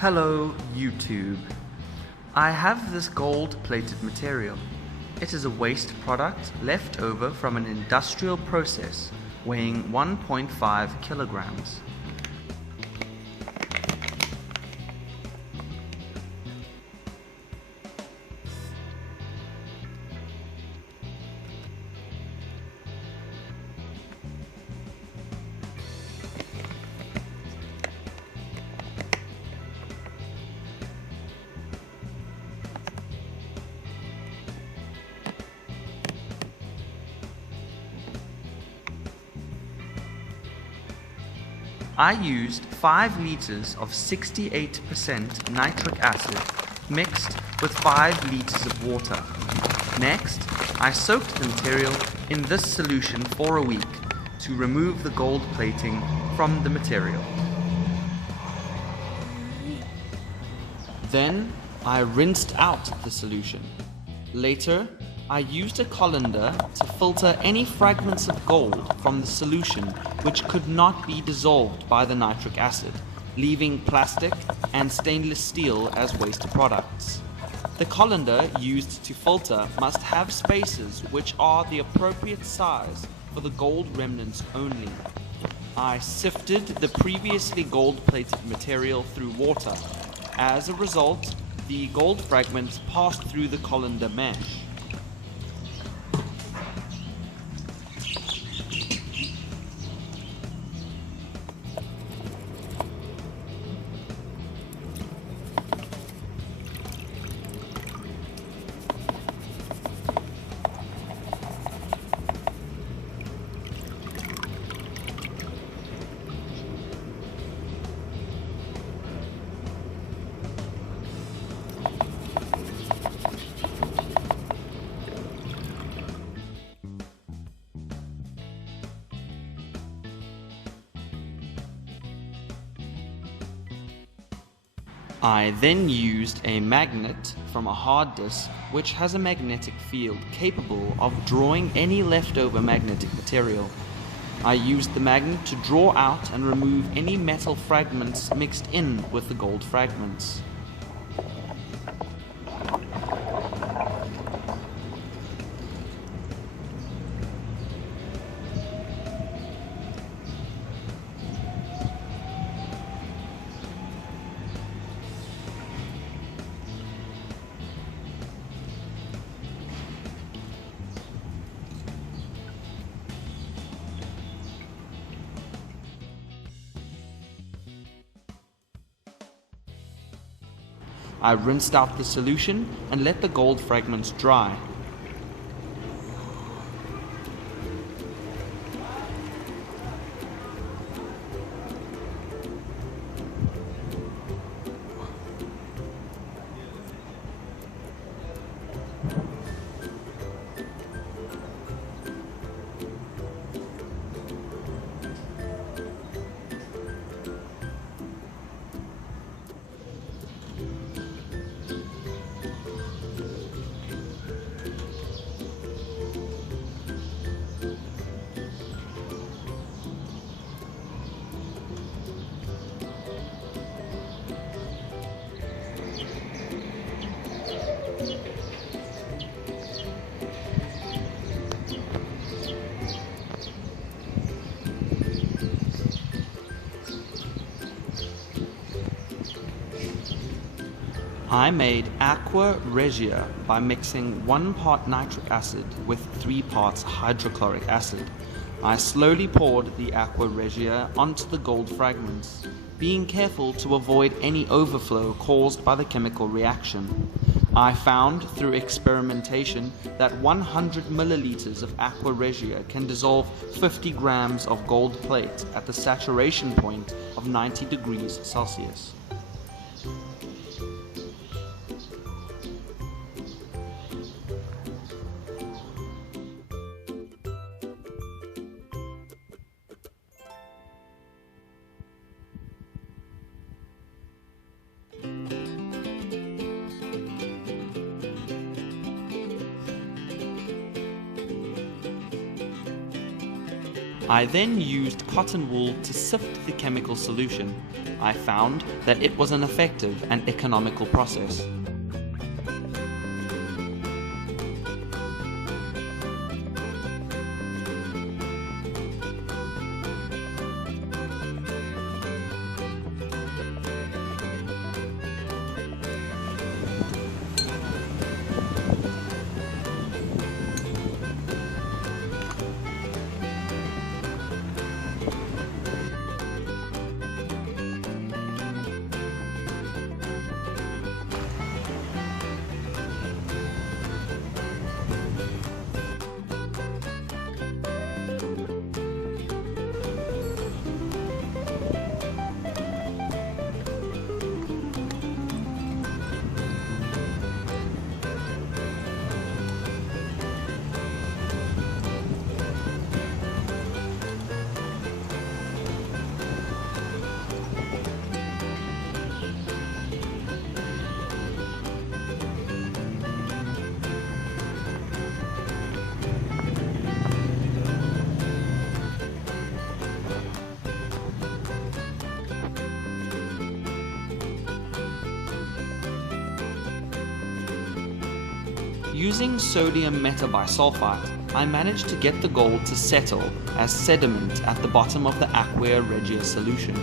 Hello YouTube. I have this gold-plated material. It is a waste product left over from an industrial process weighing 1.5 kilograms. I used 5 liters of 68% nitric acid mixed with 5 liters of water. Next, I soaked the material in this solution for a week to remove the gold plating from the material. Then, I rinsed out the solution. Later, I used a colander to filter any fragments of gold from the solution which could not be dissolved by the nitric acid, leaving plastic and stainless steel as waste products. The colander used to filter must have spaces which are the appropriate size for the gold remnants only. I sifted the previously gold-plated material through water. As a result, the gold fragments passed through the colander mesh. I then used a magnet from a hard disk which has a magnetic field capable of drawing any leftover magnetic material. I used the magnet to draw out and remove any metal fragments mixed in with the gold fragments. I rinsed out the solution and let the gold fragments dry. I made aqua regia by mixing 1 part nitric acid with 3 parts hydrochloric acid. I slowly poured the aqua regia onto the gold fragments, being careful to avoid any overflow caused by the chemical reaction. I found through experimentation that 100 milliliters of aqua regia can dissolve 50 grams of gold plate at the saturation point of 90 degrees Celsius. I then used cotton wool to sift the chemical solution. I found that it was an effective and economical process. Using sodium metabisulfite, I managed to get the gold to settle as sediment at the bottom of the aqua regia solution.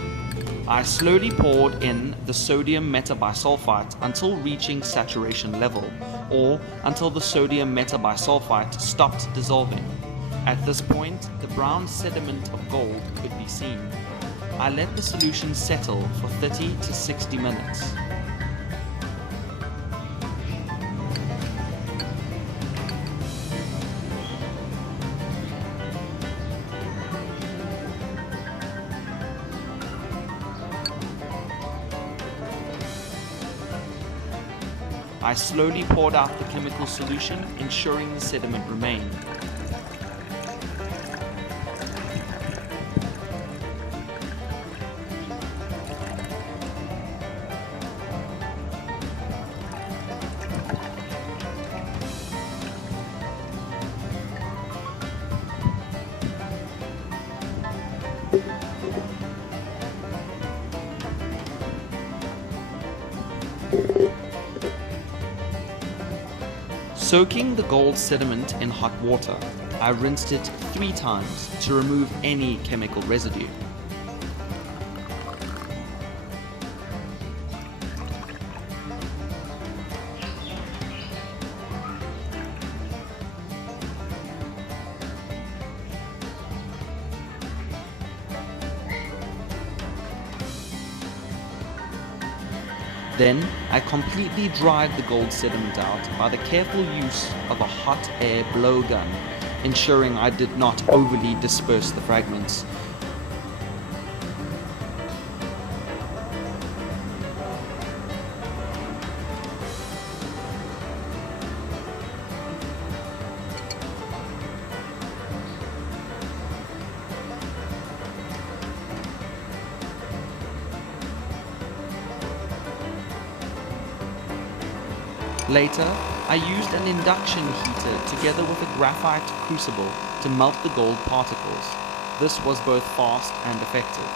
I slowly poured in the sodium metabisulfite until reaching saturation level, or until the sodium metabisulfite stopped dissolving. At this point, the brown sediment of gold could be seen. I let the solution settle for 30 to 60 minutes. I slowly poured out the chemical solution, ensuring the sediment remained. Soaking the gold sediment in hot water, I rinsed it 3 times to remove any chemical residue. Then, I completely dried the gold sediment out by the careful use of a hot air blowgun, ensuring I did not overly disperse the fragments. Later, I used an induction heater together with a graphite crucible to melt the gold particles. This was both fast and effective.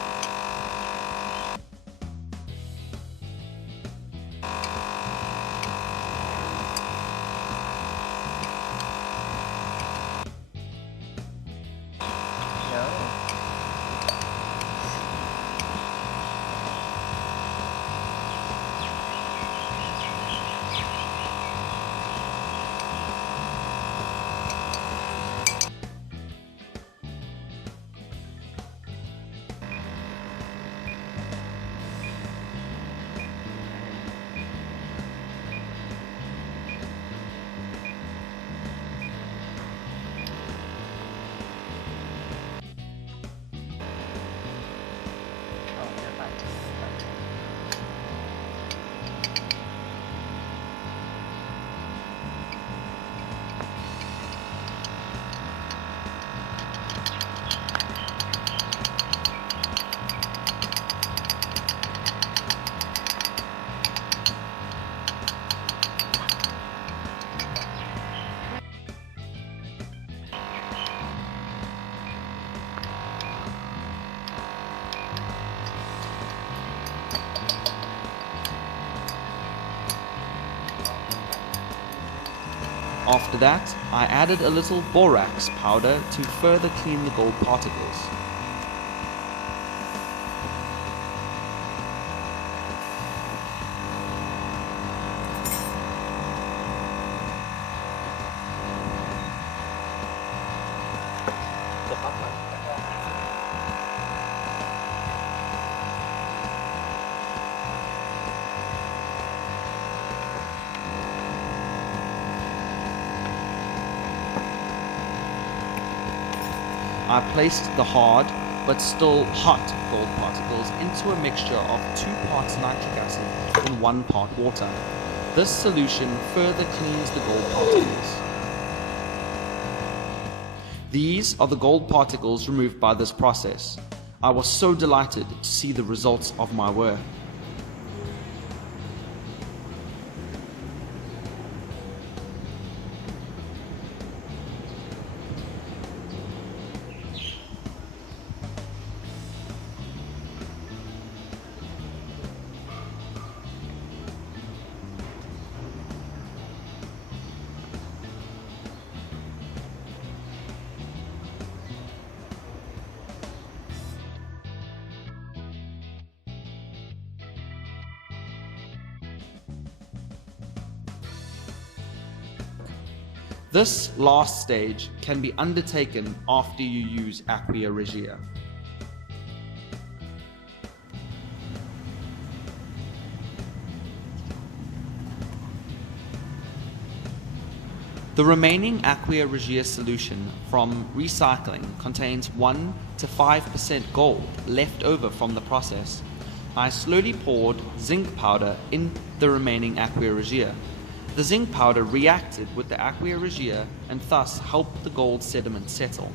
After that, I added a little borax powder to further clean the gold particles. I placed the hard but still hot gold particles into a mixture of 2 parts nitric acid and 1 part water. This solution further cleans the gold particles. These are the gold particles removed by this process. I was so delighted to see the results of my work. This last stage can be undertaken after you use aqua regia. The remaining aqua regia solution from recycling contains 1 to 5% gold left over from the process. I slowly poured zinc powder in the remaining aqua regia. The zinc powder reacted with the aqua regia and thus helped the gold sediment settle.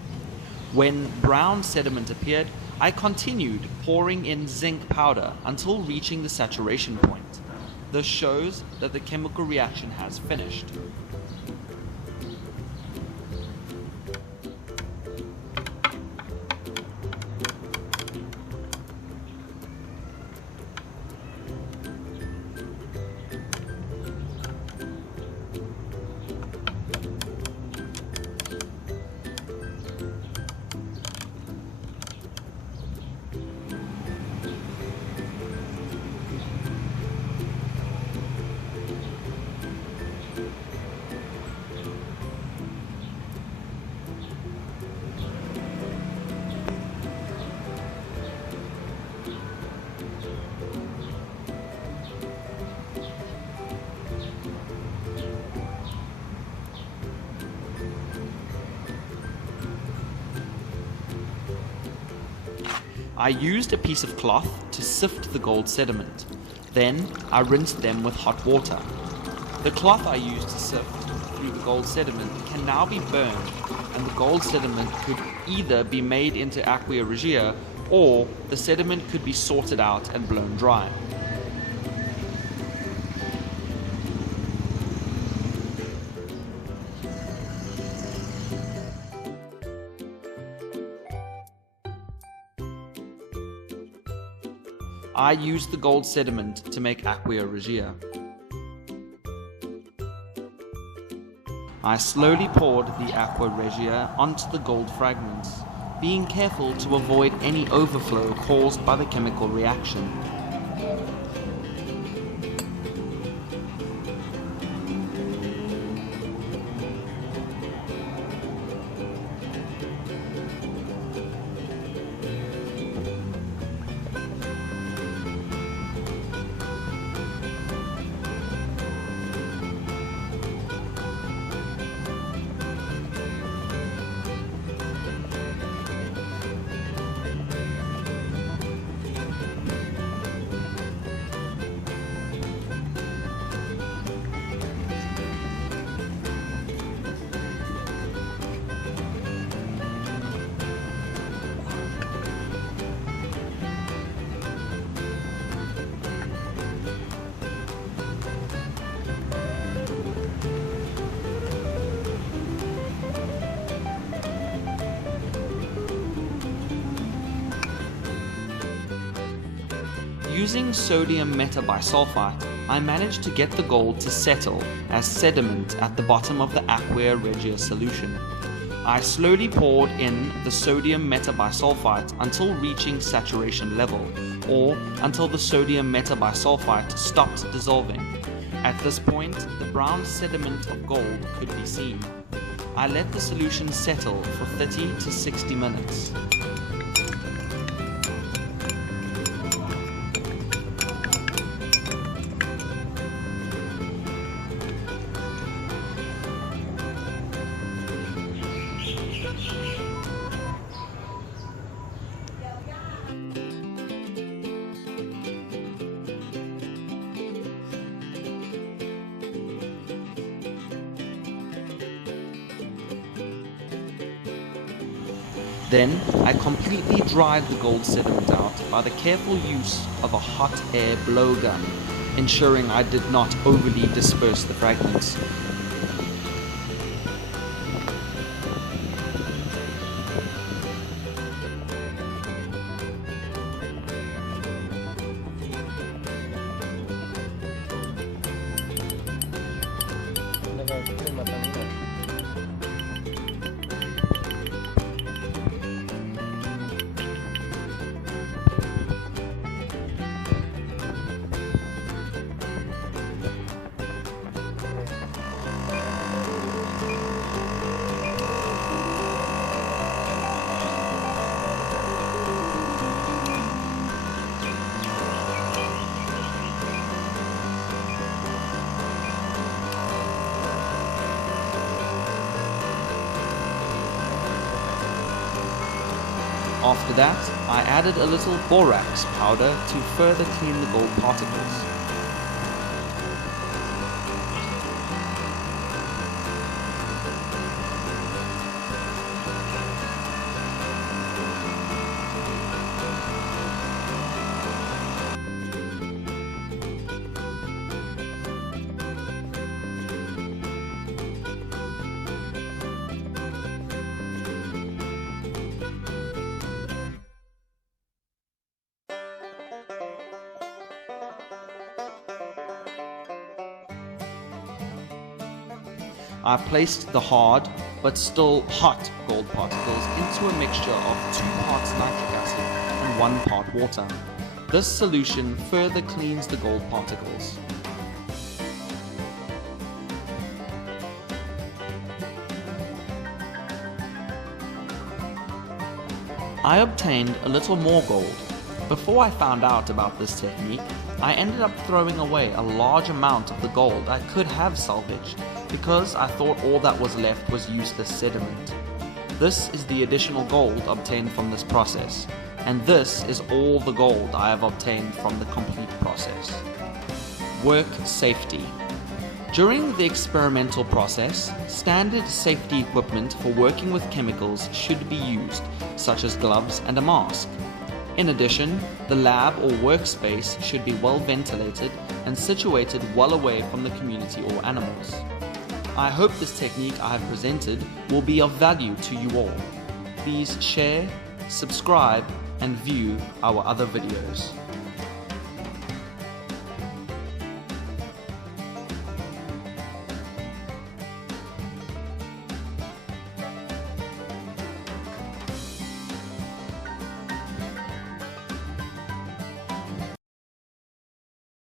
When brown sediment appeared, I continued pouring in zinc powder until reaching the saturation point. This shows that the chemical reaction has finished. I used a piece of cloth to sift the gold sediment. Then I rinsed them with hot water. The cloth I used to sift through the gold sediment can now be burned, and the gold sediment could either be made into aqua regia or the sediment could be sorted out and blown dry. I used the gold sediment to make aqua regia. I slowly poured the aqua regia onto the gold fragments, being careful to avoid any overflow caused by the chemical reaction. Using sodium metabisulfite, I managed to get the gold to settle as sediment at the bottom of the aqua regia solution. I slowly poured in the sodium metabisulfite until reaching saturation level, or until the sodium metabisulfite stopped dissolving. At this point, the brown sediment of gold could be seen. I let the solution settle for 30 to 60 minutes. Then, I completely dried the gold sediment out by the careful use of a hot air blowgun, ensuring I did not overly disperse the fragments. After that, I added a little borax powder to further clean the gold particles. I placed the hard, but still hot gold particles into a mixture of 2 parts nitric acid and 1 part water. This solution further cleans the gold particles. I obtained a little more gold. Before I found out about this technique, I ended up throwing away a large amount of the gold I could have salvaged, because I thought all that was left was useless sediment. This is the additional gold obtained from this process, and this is all the gold I have obtained from the complete process. Work safety. During the experimental process, standard safety equipment for working with chemicals should be used, such as gloves and a mask. In addition, the lab or workspace should be well ventilated and situated well away from the community or animals. I hope this technique I have presented will be of value to you all. Please share, subscribe, and view our other videos.